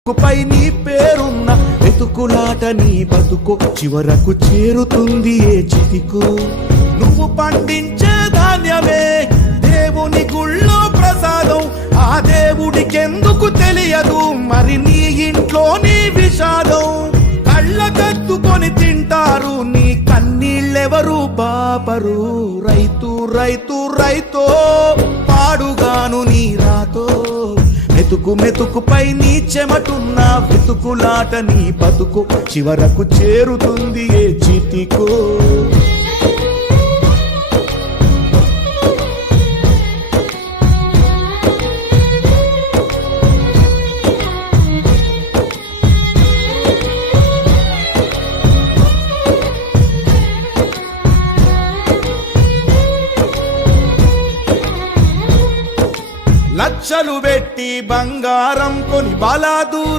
పై నీ పేరున్న వెతుకులాట నీ బతుకు చివరకు చేరుతుంది ఏ చితికు. నువ్వు పండించే ధాన్యమే దేవుని గుళ్ళో ప్రసాదం, ఆ దేవుడికెందుకు తెలియదు మరి నీ ఇంట్లో నీ విషాదం. కళ్ళ కత్తుకొని తింటారు నీ కన్నీళ్ళెవరు బాపరు. రైతు రైతు రైతో పాడుగాను నీ రాతో, మెతుకు మెతుకుపై నీ చెమటున్న వెతుకులాట నీ బతుకు చివరకు చేరుతుంది ఏ చితికో. లక్షలు పెట్టి బంగారం కొని బలాదూర్